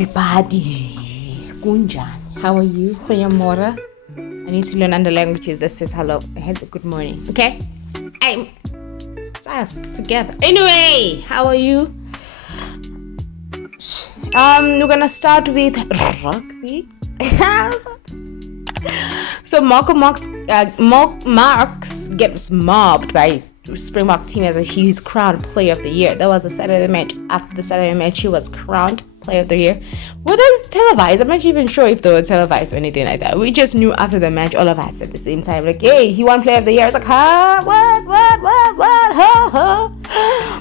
everybody. Kunjani? How are you? Goeiemorgen. I need to learn other languages that says hello. I had a good morning. Okay? It's us together. Anyway, how are you? We're gonna start with rugby. So Marks gets mobbed by Springbok team as he's crowned Player of the Year. That was a Saturday match. After the Saturday match, he was crowned Player of the Year. Were those televised? I'm not even sure if they were televised or anything like that. We just knew after the match, all of us at the same time, like, hey, he won Player of the Year. I was like, huh? What? Huh?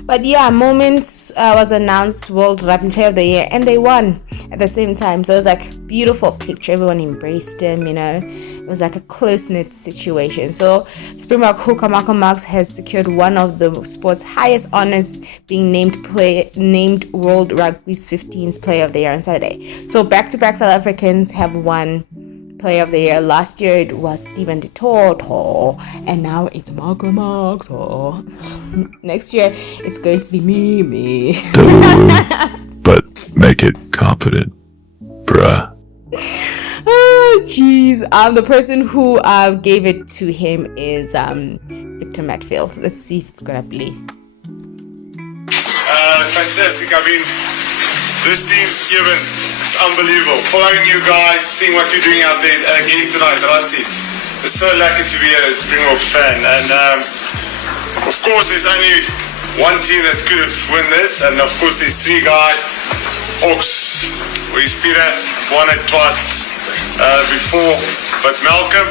But yeah, Moments was announced World Rugby Player of the Year, and they won at the same time. So it was like beautiful picture. Everyone embraced him, you know. It was like a close-knit situation. So Springbok hooker Malcolm Marx has secured one of the sport's highest honors, being named World Rugby's 15th Player of the Year on Saturday. So back-to-back South Africans have won Player of the Year. Last year it was Stephen de Toto, and now it's Malcolm Marx. Next year it's going to be me. But make it confident, bruh. Oh jeez. The person who gave it to him is Victor Matfield. Let's see if it's gonna play. Fantastic. I mean, this team, Kevin, it's unbelievable. Following you guys, seeing what you're doing out there, again tonight, that's it. It's so lucky to be a Springbok fan. And of course, there's only one team that could have won this. And of course, there's three guys. Ox, where's Peter, won it twice before. But Malcolm,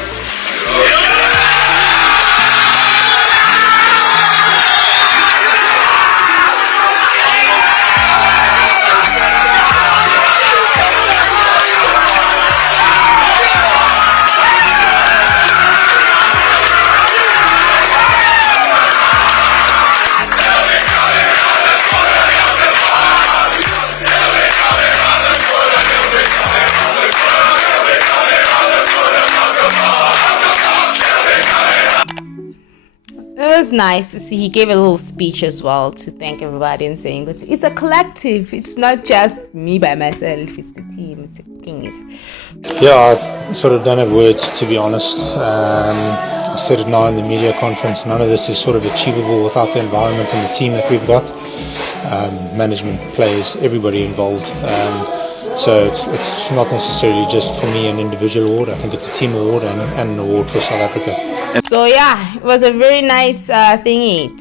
It was nice to see. He gave a little speech as well to thank everybody and saying it's a collective. It's not just me by myself. It's the team. It's the kings. Yeah, I sort of don't have words, to be honest. I said it now in the media conference. None of this is sort of achievable without the environment and the team that we've got. Management, players, everybody involved. So it's not necessarily just for me an individual award. I think it's a team award and an award for South Africa. So yeah, it was a very nice thingy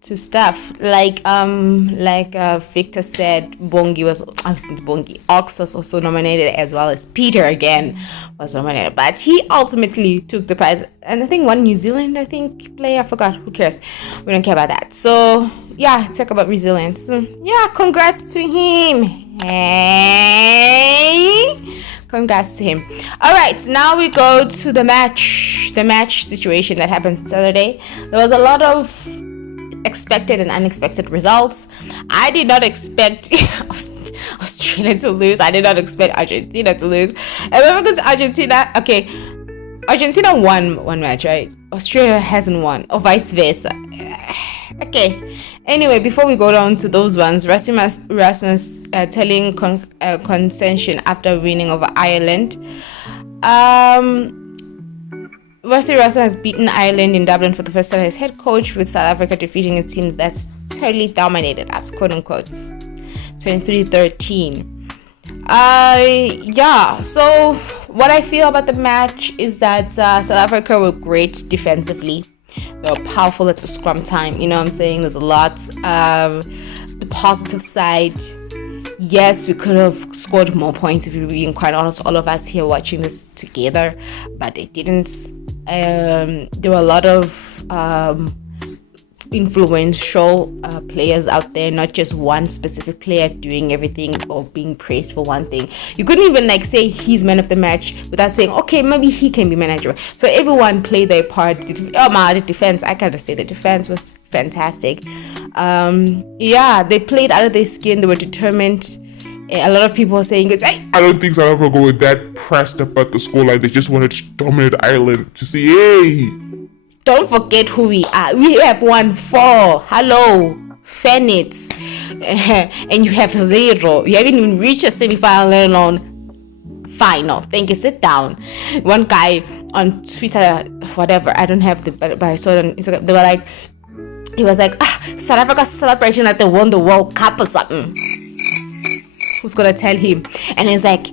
to stuff. Like Victor said, Ox was also nominated, as well as Peter again was nominated, but he ultimately took the prize. And I think one New Zealand player, I forgot, who cares, we don't care about that. So yeah, talk about resilience. So, yeah, congrats to him. Hey, congrats to him. All right, now we go to the match situation that happened Saturday. There was a lot of expected and unexpected results. I did not expect Australia to lose. I did not expect Argentina to lose. And when we go to Argentina, okay, Argentina won one match, right? Australia hasn't won, or vice versa. Okay. Anyway, before we go down to those ones, Rasmus telling concession after winning over Ireland. Rasmus has beaten Ireland in Dublin for the first time as head coach, with South Africa defeating a team that's totally dominated us, quote unquote, 23-13. Yeah, so what I feel about the match is that South Africa were great defensively. They were powerful at the scrum time. You know what I'm saying? There's a lot. The positive side, yes, we could have scored more points if we're being quite honest, all of us here watching this together, but they didn't. There were a lot of influential players out there, not just one specific player doing everything or being praised for one thing. You couldn't even say he's man of the match without saying, okay, maybe he can be manager. So everyone played their part. The defense, I gotta say the defense was fantastic. Yeah, they played out of their skin. They were determined. A lot of people are saying it's. I don't think South Africa were that pressed up at the scoreline. They just wanted to dominate Ireland to see, hey. Don't forget who we are. We have won 4. Hello. Fenit, and you have 0. You haven't even reached a semi-final, let alone final. Thank you. Sit down. One guy on Twitter, whatever, I don't have the, but I saw it on Instagram. They were like, he was like, South Africa's celebration that they won the World Cup or something. Who's gonna tell him? And he's like,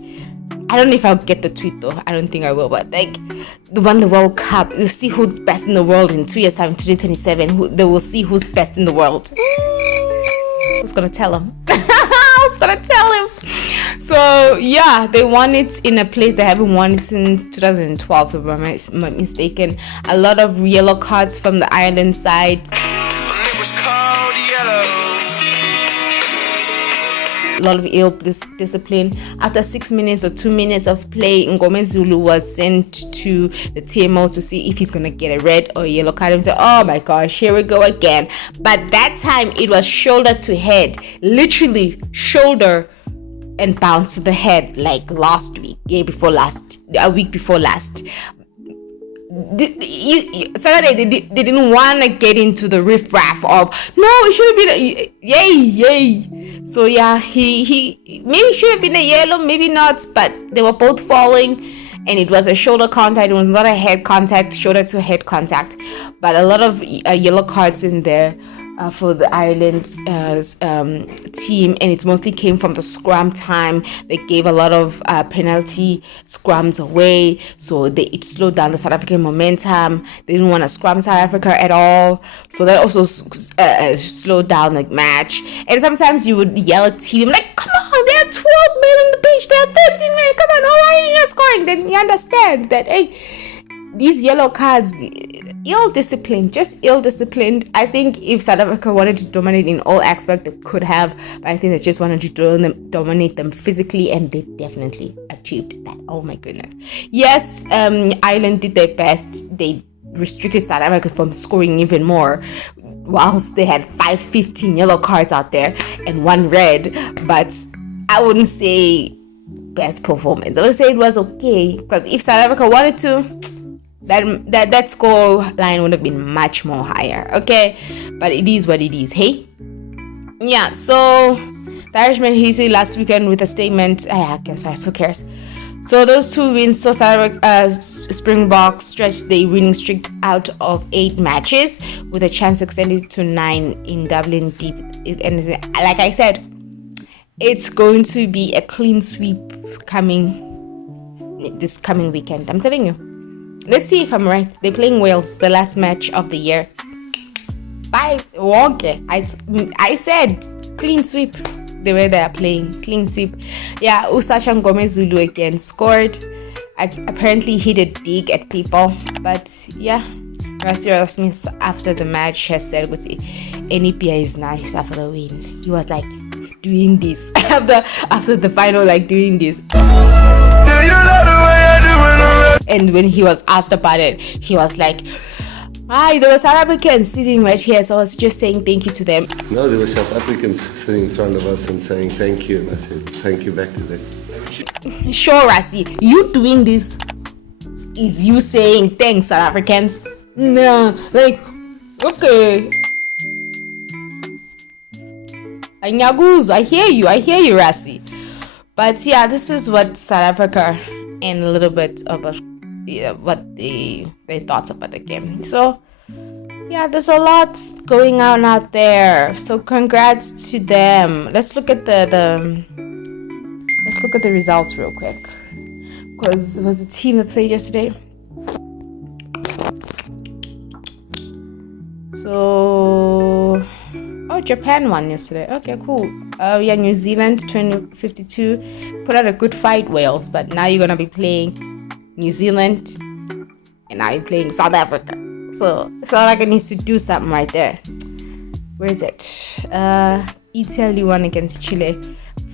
I don't know if I'll get the tweet though. I don't think I will, but like, they won the World Cup. You see who's best in the world in 2 years time, 2027. They will see who's best in the world. Who's gonna tell him? Who's gonna tell him? So yeah, they won it in a place they haven't won it since 2012, if I'm not mistaken. A lot of yellow cards from the Ireland side. It was called yellow. A lot of ill discipline. After 6 minutes or 2 minutes of play, Ngome Zulu was sent to the TMO to see if he's gonna get a red or a yellow card, and say, oh my gosh, here we go again. But that time it was shoulder to head, literally shoulder and bounce to the head, like last week, a week before last. Saturday they didn't want to get into the riffraff of no, it should have been yay. So yeah, he maybe should have been a yellow, maybe not, but they were both falling, and it was a shoulder contact. It was not a head contact, shoulder to head contact, but a lot of yellow cards in there for the Ireland team, and it mostly came from the scrum time. They gave a lot of penalty scrums away, so it slowed down the South African momentum. They didn't want to scrum South Africa at all, so that also slowed down the match. And sometimes you would yell at team like, come on, there are 12 men on the pitch, there are 13 men, come on, why are you not scoring? Then you understand that, hey, these yellow cards, just ill-disciplined. I think if South Africa wanted to dominate in all aspects, they could have, but I think they just wanted to dominate them physically, and they definitely achieved that. Oh my goodness. Yes, Ireland did their best. They restricted South Africa from scoring even more, whilst they had 15 yellow cards out there and 1 red. But I wouldn't say best performance. I would say it was okay, because if South Africa wanted to, that score line would have been much more higher. Okay, but it is what it is. Hey, yeah. So the Irishman history last weekend with a statement. Against Who cares? So those 2 wins. So Springboks stretched the winning streak out of 8 matches with a chance to extend it to 9 in Dublin. Deep, and like I said, it's going to be a clean sweep this coming weekend. I'm telling you. Let's see if I'm right. They're playing Wales, the last match of the year. Bye. Okay. I said clean sweep. The way they are playing, clean sweep. Yeah, Usasha Ngome Zulu again scored. Apparently he did dig at people, but yeah. Rasir Smith after the match has said with NEPA is nice after the win. He was like doing this after the final, like doing this. And when he was asked about it, he was like, hi, there were South Africans sitting right here, so I was just saying thank you to them. No, there were South Africans sitting in front of us and saying thank you, and I said thank you back to them. Sure, Rasi, you doing this is you saying thanks, South Africans? No, like, okay. I hear you, Rasi. But yeah, this is what South Africa and a little bit about what their thoughts about the game. So yeah, there's a lot going on out there. So congrats to them. Let's look at the results real quick, because it was a team that played yesterday. So Japan won yesterday. Okay, cool. Yeah, New Zealand 2052 put out a good fight, Wales, but now you're gonna be playing New Zealand and now you're playing South Africa. So South Africa needs to do something right there. Where is it? Italy won against Chile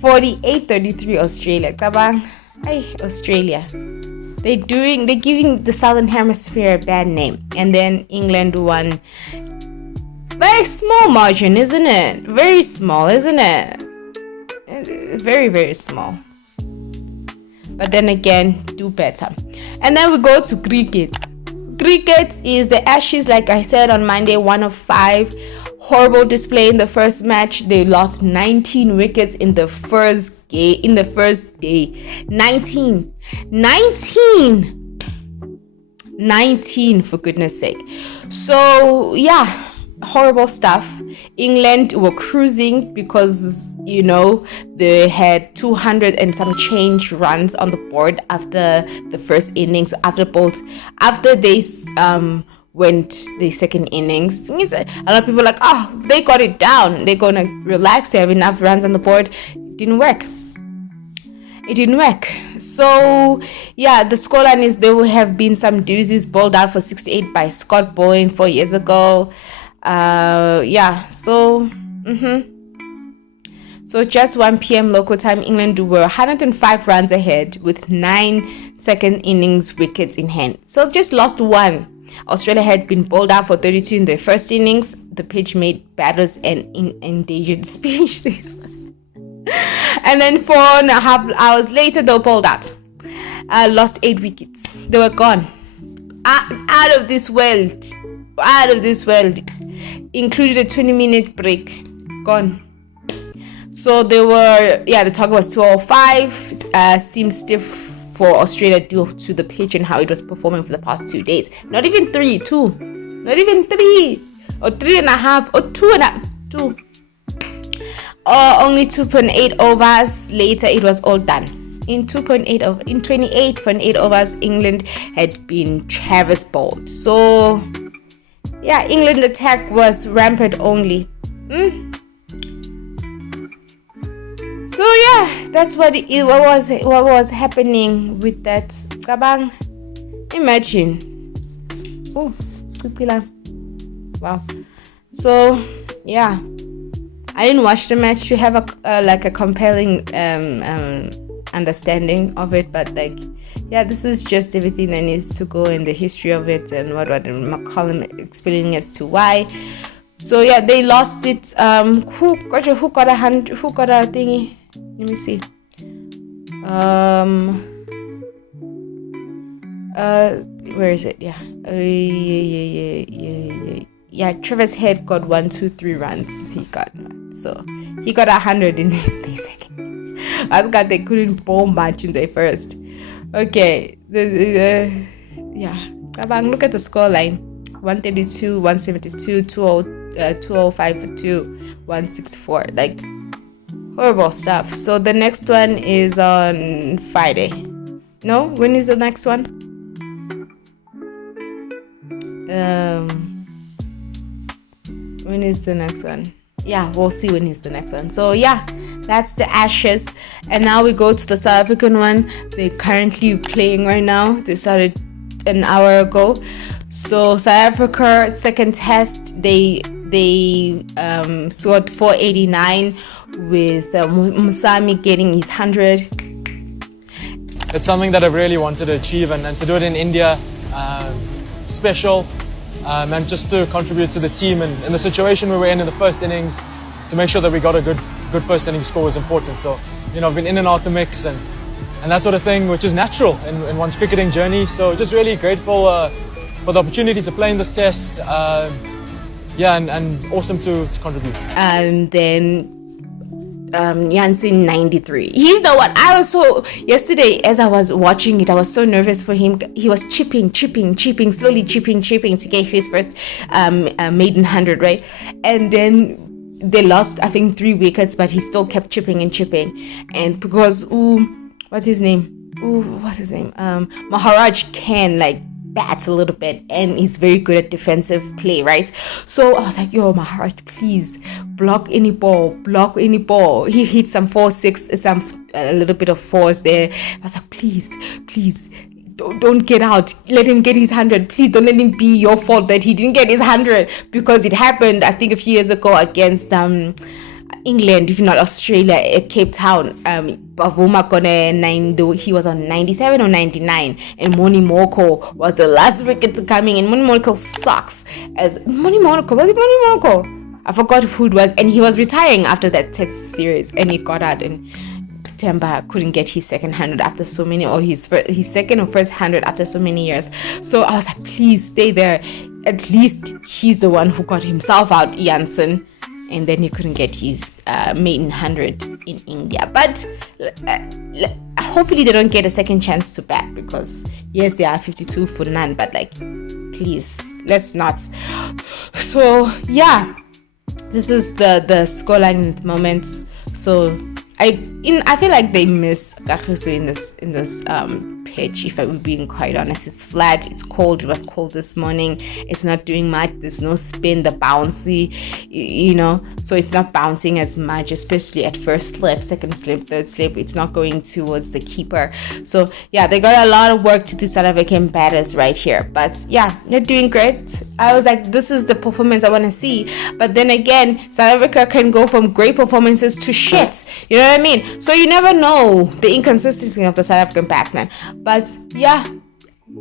48-33. Australia. Tabang. Hey, Australia. They're giving the Southern Hemisphere a bad name. And then England won. Very small margin, isn't it? Very small, isn't it? Very, very small. But then again, do better. And then we go to cricket. cricket is the Ashes, like I said on Monday, 1-5. Horrible display in the first match. They lost 19 wickets in the first day. 19 for goodness sake. So yeah, horrible stuff. England were cruising because they had 200 and some change runs on the board after the first innings. After they went the second innings, a lot of people are like, oh, they got it down, they're gonna relax, they have enough runs on the board. It didn't work. So yeah, the scoreline is there will have been some doozies. Bowled out for 68 by Scott Bowen 4 years ago. So just 1 p.m. local time, England were 105 runs ahead with 9 second innings wickets in hand. So just lost one. Australia had been bowled out for 32 in their first innings. The pitch made batters an endangered species. And then 4.5 hours later, they were bowled out. Lost 8 wickets. They were gone. Out of this world. Included a 20-minute break. Gone. So they were, the target was 205. Seems stiff for Australia due to the pitch and how it was performing for the past 2 days. Not even 3, 2. Not even 3. Or 3.5. Or 2. Only 2.8 overs later, it was all done. In 28.8 overs, England had been Travis bowled. So, yeah, England attack was rampant only. So yeah, that's what was happening with that. Kabang, imagine. Oh, wow. So yeah, I didn't watch the match to have a compelling understanding of it, but this is just everything that needs to go in the history of it and what McCollum explaining as to why. So yeah, they lost it. Who got a thingy? Let me see. Where is it? Yeah. Travis Head got 1, 2, 3 runs. He got 100 in these 30 seconds. I thought they couldn't bowl much in their first. Okay. Come on, look at the scoreline. 132, 172, 205 for 2, 164. Horrible stuff. So the next one is on Friday. No? When is the next one? When is the next one? Yeah, we'll see when is the next one. So yeah, that's the Ashes. And now we go to the South African one. They're currently playing right now. They started an hour ago. So South Africa, second test, they scored 489 with Musami getting his 100. It's something that I've really wanted to achieve, and to do it in India, special, and just to contribute to the team. And in the situation we were in the first innings, to make sure that we got a good first innings score was important. So, I've been in and out the mix and that sort of thing, which is natural in one's cricketing journey. So just really grateful for the opportunity to play in this test. And awesome to contribute. And then Janssen 93. He's the one. Yesterday as I was watching it, I was so nervous for him. He was chipping, slowly chipping to get his first maiden 100, right? And then they lost, I think, 3 wickets, but he still kept chipping. And because what's his name? Maharaj can bat a little bit, and he's very good at defensive play, right? So I was like, yo, Maharaj, please block any ball. He hit some 4, 6, a little bit of 4s there. I was like, please don't get out, let him get his 100. Please don't let him be your fault that he didn't get his 100, because it happened, I think, a few years ago against England, if not Australia, at Cape Town. Bavuma he was on 97 or 99, and Moni Moko was the last wicket to come in, and Moni Moko sucks. Was it Moni Moko? I forgot who it was, and he was retiring after that test series, and he got out, and Temba couldn't get his second 100 after so many, or his second or first 100 after so many years. So I was like, please stay there. At least he's the one who got himself out, Janssen, and then he couldn't get his maiden 100 in India. But hopefully they don't get a second chance to bat, because yes, they are 52 for none, but like, please, let's not. So yeah, this is the scoreline at the moment. So I feel like they miss Kagiso in this pitch, if I'm being quite honest. It's flat, it's cold, it was cold this morning, it's not doing much, there's no spin, the bouncy, so it's not bouncing as much, especially at first slip, second slip, third slip, it's not going towards the keeper. So yeah, they got a lot of work to do, South African batters right here, but yeah, they're doing great. I was like, this is the performance I want to see. But then again, South Africa can go from great performances to shit, you know what I mean? So you never know the inconsistency of the South African batsmen. But yeah,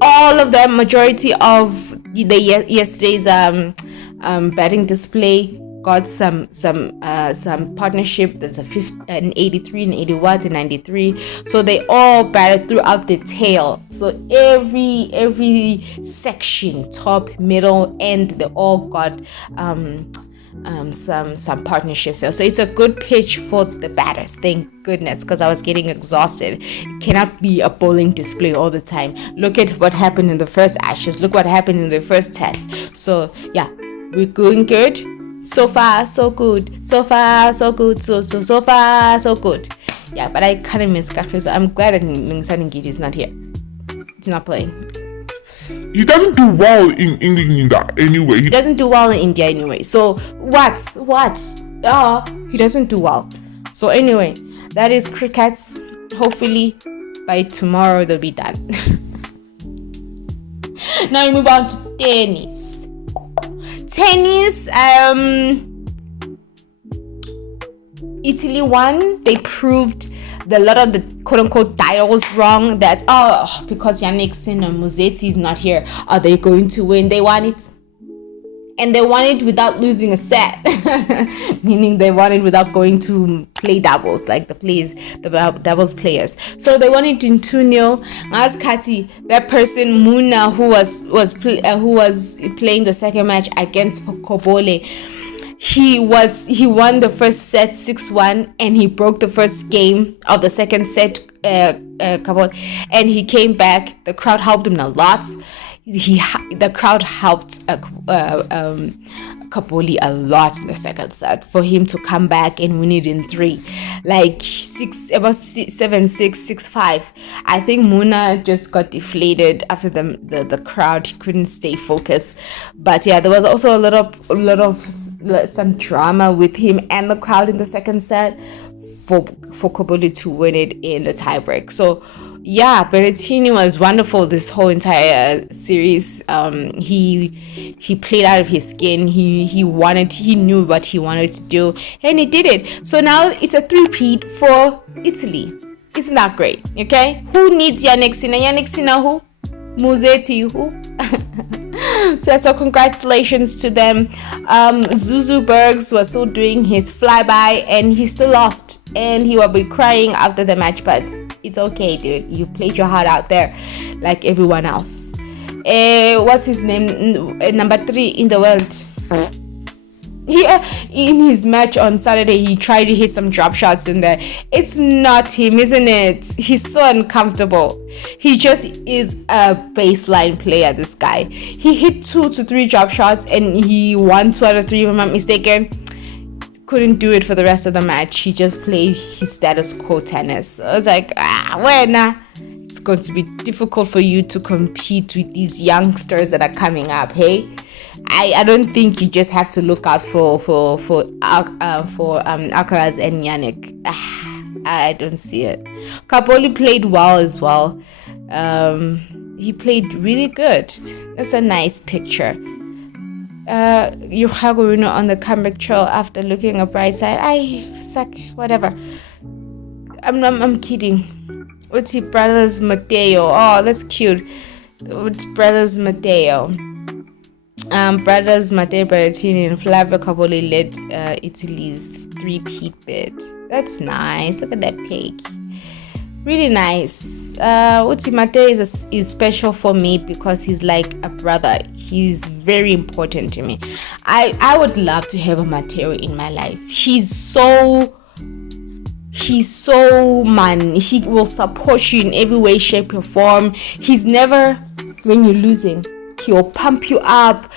all of them, majority of the yesterday's batting display got some partnership. There's an 83, an 81, and 93. So they all batted throughout the tail. So every section, top, middle, end, they all got some partnerships there. So it's a good pitch for the batters, thank goodness, because I was getting exhausted. It cannot be a bowling display all the time. Look at what happened in the first Ashes, look what happened in the first Test. So yeah, we're going good. So far so good, so far so good, so far so good. Yeah, but I kind of miss Kagiso. I'm glad that Mingsan Ngidi is not here. He's not playing. He doesn't do well in India anyway. He doesn't do well in India anyway. So what? He doesn't do well. So anyway, that is cricket. Hopefully by tomorrow they'll be done. Now we move on to tennis. Italy won. They proved a lot of the quote-unquote dials wrong, that because Yannick Sinner Musetti is not here, are they going to win? They won it, and they won it without losing a set. Meaning they won it without going to play doubles, like the doubles players. So they won it in 2-0. As Kati, that person Muna, who was playing the second match against Kobole, he won the first set 6-1, and he broke the first game of the second set, and he came back. The crowd helped him a lot. The crowd helped Kapoli a lot in the second set for him to come back and win it in 3, like 7-6, 6-5. I think Muna just got deflated after the crowd. He couldn't stay focused. But yeah, there was also a lot of some drama with him and the crowd in the second set for Kapoli to win it in the tiebreak. So yeah, Berrettini was wonderful this whole entire series. He played out of his skin. He knew what he wanted to do, and he did it. So now it's a 3-peat for Italy. Isn't that great? Okay, who needs Yannick Sinner? Yannick Sinner who? Musetti who? So congratulations to them. Zuzu Bergs was still doing his flyby, and he still lost, and he will be crying after the match, but it's okay, dude. You played your heart out there like everyone else. What's his name? Number 3 in the world. Yeah, in his match on Saturday, he tried to hit some drop shots in there. It's not him, isn't it? He's so uncomfortable. He just is a baseline player, this guy. He hit 2 to 3 drop shots, and he won 2 out of 3, if I'm not mistaken. Couldn't do it for the rest of the match. He just played his status quo tennis. I was like, it's going to be difficult for you to compete with these youngsters that are coming up, hey? I don't think you just have to look out for Alcaraz and Yannick. I don't see it. Kapoli played well as well. He played really good. That's a nice picture. Yuhagurino on the comeback trail after looking a bright side. Suck, whatever. I'm kidding. What's his brothers Mateo? Oh, that's cute. It's brothers Mateo. Brothers Matteo Berrettini and Flavio Capoli led Italy's 3-peat bid. That's nice. Look at that cake. Really nice. Uti Matteo is special for me because he's like a brother. He's very important to me. I would love to have a Matteo in my life. He's so man. He will support you in every way, shape, or form. He's never, when you're losing, he'll pump you up.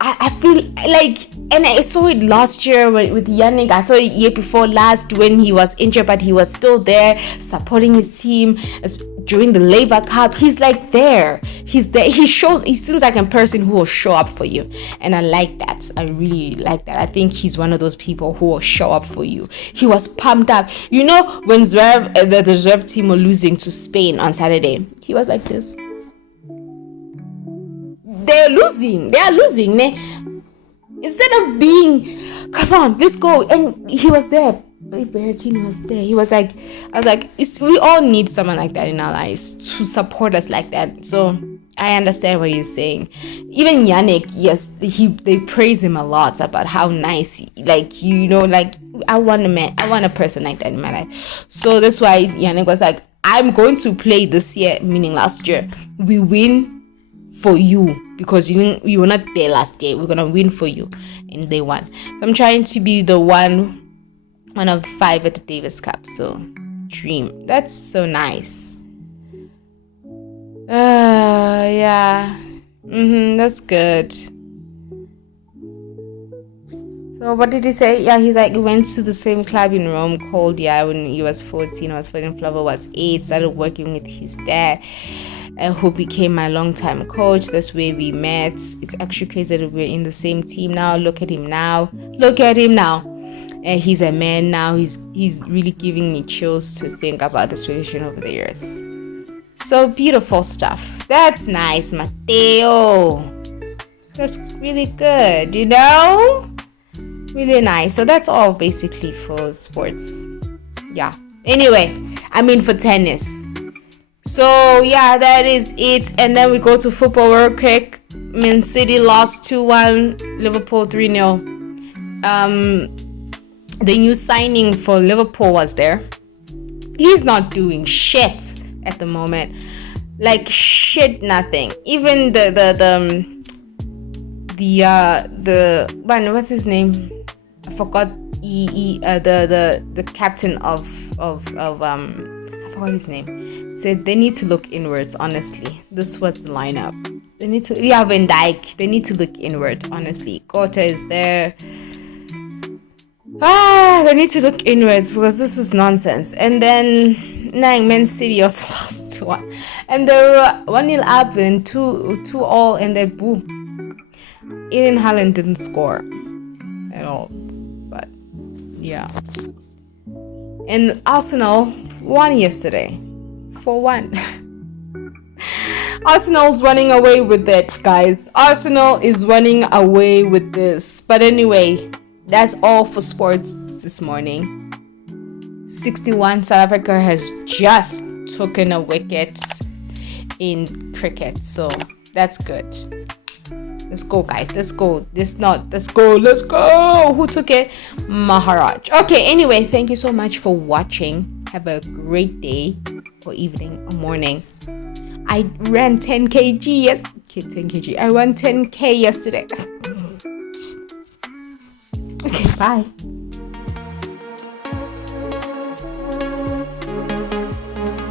I feel like, and I saw it last year with Yannick. I saw it year before last when he was injured, but he was still there supporting his team during the Labour Cup. He's like there. He's there. He seems like a person who will show up for you, and I like that. I really like that. I think he's one of those people who will show up for you. He was pumped up. You know, when the Zverev team were losing to Spain on Saturday, he was like this. They are losing. Instead of being, come on, let's go. And he was there. Berrettini was there. He was like, I was like, we all need someone like that in our lives to support us like that. So I understand what you're saying. Even Yannick, yes, they praise him a lot about how nice, I want a person like that in my life. So that's why Yannick was like, I'm going to play this year, meaning last year. We win for you because you were not there last year. We're gonna win for you, and they won. So I'm trying to be the one of the 5 at the Davis Cup. So dream. That's so nice. Yeah. That's good. So what did he say? Yeah, he's like, he went to the same club in Rome called, when he was 14. Flavio was 8. Started working with his dad, who became my long-time coach. That's where we met. It's actually crazy that we're in the same team now. Look at him now. He's a man now. He's really giving me chills to think about this relation over the years. So beautiful stuff. That's nice, Matteo. That's really good, really nice. So that's all basically for sports. Yeah. Anyway, for tennis. So yeah, that is it. And then we go to football real quick. Man City lost 2-1, Liverpool 3-0. The new signing for Liverpool was there. He's not doing shit at the moment. Like shit, nothing. Even the what's his name? I forgot. The captain of I forgot his name. Said they need to look inwards. Honestly, this was the lineup. We have Van Dijk. They need to look inward. Honestly, Gota is there. They need to look inwards because this is nonsense. And then Man City also lost 2-1, and they were 1-0 up and 2-2 and then boom. Eden Haaland didn't score at all, but yeah. And Arsenal won yesterday 4-1. Arsenal's running away with it, guys. Arsenal is running away with this. But anyway, that's all for sports this morning. 61, South Africa has just taken a wicket in cricket, so that's good. Let's go, guys. Let's go. Let's go. Who took it? Maharaj. Okay, anyway, thank you so much for watching. Have a great day or evening or morning. I ran 10 kg. Yes, 10 kg. I ran 10k yesterday. Okay, bye.